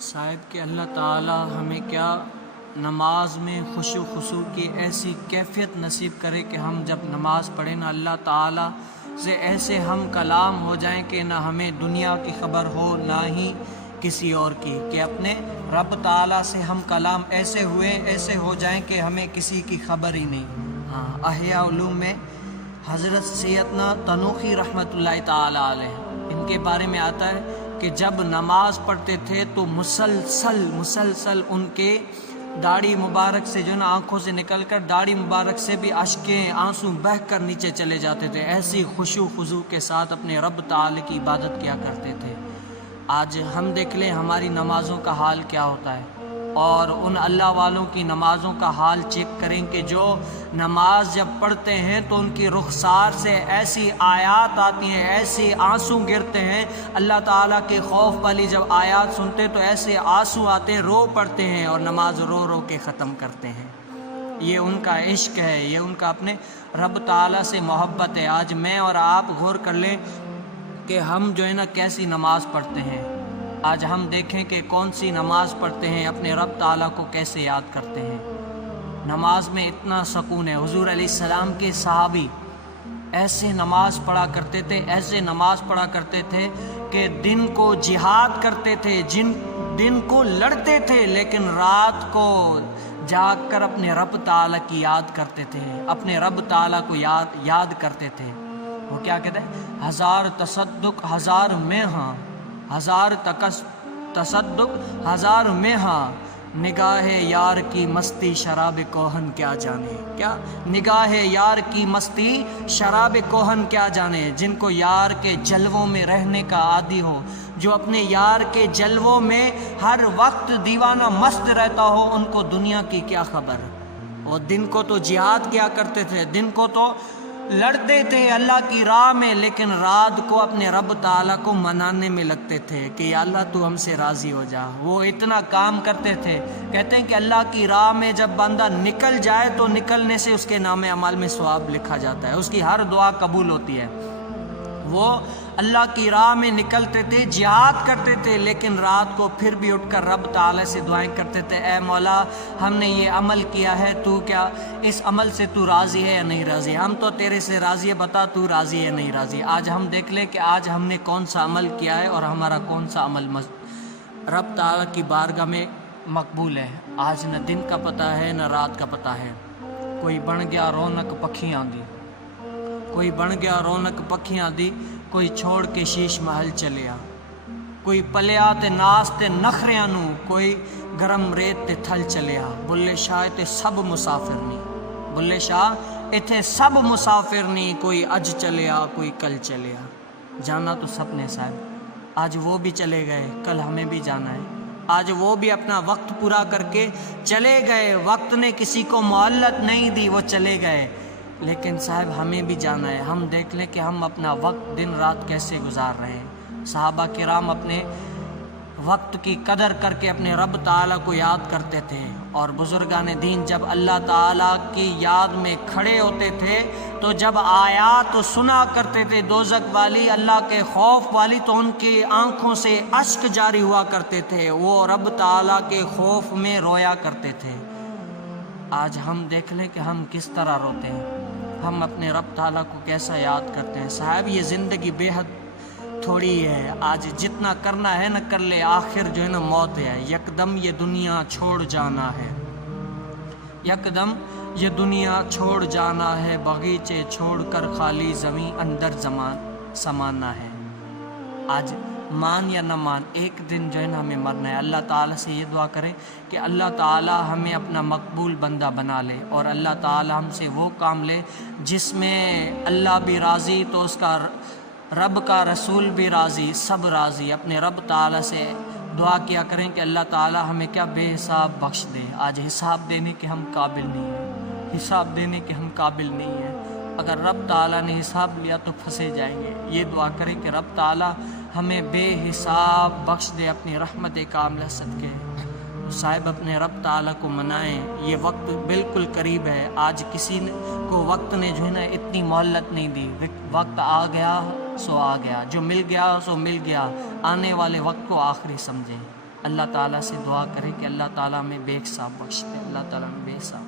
صاحب کہ اللہ تعالی ہمیں کیا نماز میں خشوع خضوع کی ایسی کیفیت نصیب کرے کہ ہم جب نماز پڑھیں نہ اللہ تعالی سے ایسے ہم کلام ہو جائیں کہ نہ ہمیں دنیا کی خبر ہو نہ ہی کسی اور کی، کہ اپنے رب تعالی سے ہم کلام ایسے ہو جائیں کہ ہمیں کسی کی خبر ہی نہیں۔ ہاں، احیاء علوم میں حضرت سیدنا تنوخی رحمۃ اللہ تعالی علیہ ان کے بارے میں آتا ہے کہ جب نماز پڑھتے تھے تو مسلسل ان کے داڑھی مبارک سے جو نا آنکھوں سے نکل کر داڑھی مبارک سے بھی اشکیں آنسو بہہ کر نیچے چلے جاتے تھے، ایسی خشوع خضوع کے ساتھ اپنے رب تعالی کی عبادت کیا کرتے تھے۔ آج ہم دیکھ لیں ہماری نمازوں کا حال کیا ہوتا ہے، اور ان اللہ والوں کی نمازوں کا حال چیک کریں کہ جو نماز جب پڑھتے ہیں تو ان کی رخسار سے ایسی آیات آتی ہیں، ایسے آنسو گرتے ہیں، اللہ تعالیٰ کے خوف والی جب آیات سنتے تو ایسے آنسو آتے ہیں، رو پڑتے ہیں اور نماز رو رو کے ختم کرتے ہیں۔ یہ ان کا عشق ہے، یہ ان کا اپنے رب تعالیٰ سے محبت ہے۔ آج میں اور آپ غور کر لیں کہ ہم جو ہے نا کیسی نماز پڑھتے ہیں۔ آج ہم دیکھیں کہ کون سی نماز پڑھتے ہیں، اپنے رب تعالیٰ کو کیسے یاد کرتے ہیں۔ نماز میں اتنا سکون ہے۔ حضور علیہ السلام کے صحابی ایسے نماز پڑھا کرتے تھے کہ دن کو جہاد کرتے تھے، دن کو لڑتے تھے، لیکن رات کو جاگ کر اپنے رب تعالیٰ کی یاد کرتے تھے، اپنے رب تعالیٰ کو یاد کرتے تھے۔ وہ کیا کہتے ہیں؟ 1000 تصدق 1000 مہاں، 1000 تصدق 1000 مہاں، نگاہ یار کی مستی شراب کوہن کیا جانے۔ کیا نگاہ یار کی مستی شراب کوہن کیا جانے؟ جن کو یار کے جلووں میں رہنے کا عادی ہو، جو اپنے یار کے جلووں میں ہر وقت دیوانہ مست رہتا ہو، ان کو دنیا کی کیا خبر۔ وہ دن کو تو جہاد کیا کرتے تھے، دن کو تو لڑتے تھے اللہ کی راہ میں، لیکن رات کو اپنے رب تعالیٰ کو منانے میں لگتے تھے کہ یا اللہ تو ہم سے راضی ہو جا۔ وہ اتنا کام کرتے تھے، کہتے ہیں کہ اللہ کی راہ میں جب بندہ نکل جائے تو نکلنے سے اس کے نام اعمال میں ثواب لکھا جاتا ہے، اس کی ہر دعا قبول ہوتی ہے۔ وہ اللہ کی راہ میں نکلتے تھے، جہاد کرتے تھے، لیکن رات کو پھر بھی اٹھ کر رب تعالیٰ سے دعائیں کرتے تھے، اے مولا ہم نے یہ عمل کیا ہے، تو کیا اس عمل سے تو راضی ہے یا نہیں راضی؟ ہم تو تیرے سے راضی ہے، بتا تو راضی ہے یا نہیں راضی؟ آج ہم دیکھ لیں کہ آج ہم نے کون سا عمل کیا ہے اور ہمارا کون سا عمل رب تعالیٰ کی بارگاہ میں مقبول ہے۔ آج نہ دن کا پتہ ہے نہ رات کا پتہ ہے۔ کوئی بن گیا رونق پکھیاں دی، کوئی بن گیا رونق پکھیاں دی، کوئی چھوڑ کے شیش محل چلیا، کوئی پلیا تے ناس تے نخریاں نو، کوئی گرم ریت تے تھل چلیا۔ بلے شاہ تے سب مسافر نہیں، بلے شاہ اتھے سب مسافر نہیں، کوئی اج چلیا کوئی کل چلیا۔ جانا تو سب نے صاحب، آج وہ بھی چلے گئے، کل ہمیں بھی جانا ہے۔ آج وہ بھی اپنا وقت پورا کر کے چلے گئے، وقت نے کسی کو مہلت نہیں دی، وہ چلے گئے، لیکن صاحب ہمیں بھی جانا ہے۔ ہم دیکھ لیں کہ ہم اپنا وقت دن رات کیسے گزار رہے ہیں۔ صحابہ کرام اپنے وقت کی قدر کر کے اپنے رب تعالیٰ کو یاد کرتے تھے، اور بزرگان دین جب اللہ تعالیٰ کی یاد میں کھڑے ہوتے تھے تو جب آیات سنا کرتے تھے دوزخ والی، اللہ کے خوف والی، تو ان کی آنکھوں سے اشک جاری ہوا کرتے تھے، وہ رب تعالیٰ کے خوف میں رویا کرتے تھے۔ آج ہم دیکھ لیں کہ ہم کس طرح روتے ہیں، ہم اپنے رب تعالیٰ کو کیسا یاد کرتے ہیں۔ صاحب یہ زندگی بے حد تھوڑی ہے، آج جتنا کرنا ہے نہ کر لے، آخر جو ہے نا موت ہے۔ یکدم یہ دنیا چھوڑ جانا ہے، یکدم یہ دنیا چھوڑ جانا ہے، باغیچے چھوڑ کر خالی زمین اندر سمانا ہے۔ آج مان یا نہ مان، ایک دن جو ہے نا ہمیں مرنا ہے۔ اللہ تعالیٰ سے یہ دعا کریں کہ اللہ تعالیٰ ہمیں اپنا مقبول بندہ بنا لے، اور اللہ تعالیٰ ہم سے وہ کام لے جس میں اللہ بھی راضی تو اس کا رب کا رسول بھی راضی، سب راضی۔ اپنے رب تعالیٰ سے دعا کیا کریں کہ اللہ تعالیٰ ہمیں کیا بے حساب بخش دے۔ آج حساب دینے کے ہم قابل نہیں ہیں، حساب دینے کے ہم قابل نہیں ہیں۔ اگر رب تعالیٰ نے حساب لیا تو پھنسے جائیں گے۔ یہ دعا کریں کہ رب تعالیٰ ہمیں بے حساب بخش دے اپنی رحمت کاملہ صدقے۔ صاحب اپنے رب تعالیٰ کو منائیں، یہ وقت بالکل قریب ہے۔ آج کسی کو وقت نے جو ہے نا اتنی مہلت نہیں دی، وقت آ گیا سو آ گیا، جو مل گیا سو مل گیا، آنے والے وقت کو آخری سمجھیں۔ اللہ تعالیٰ سے دعا کریں کہ اللہ تعالیٰ ہمیں بے حساب بخش دے، اللہ تعالیٰ ہمیں بے حساب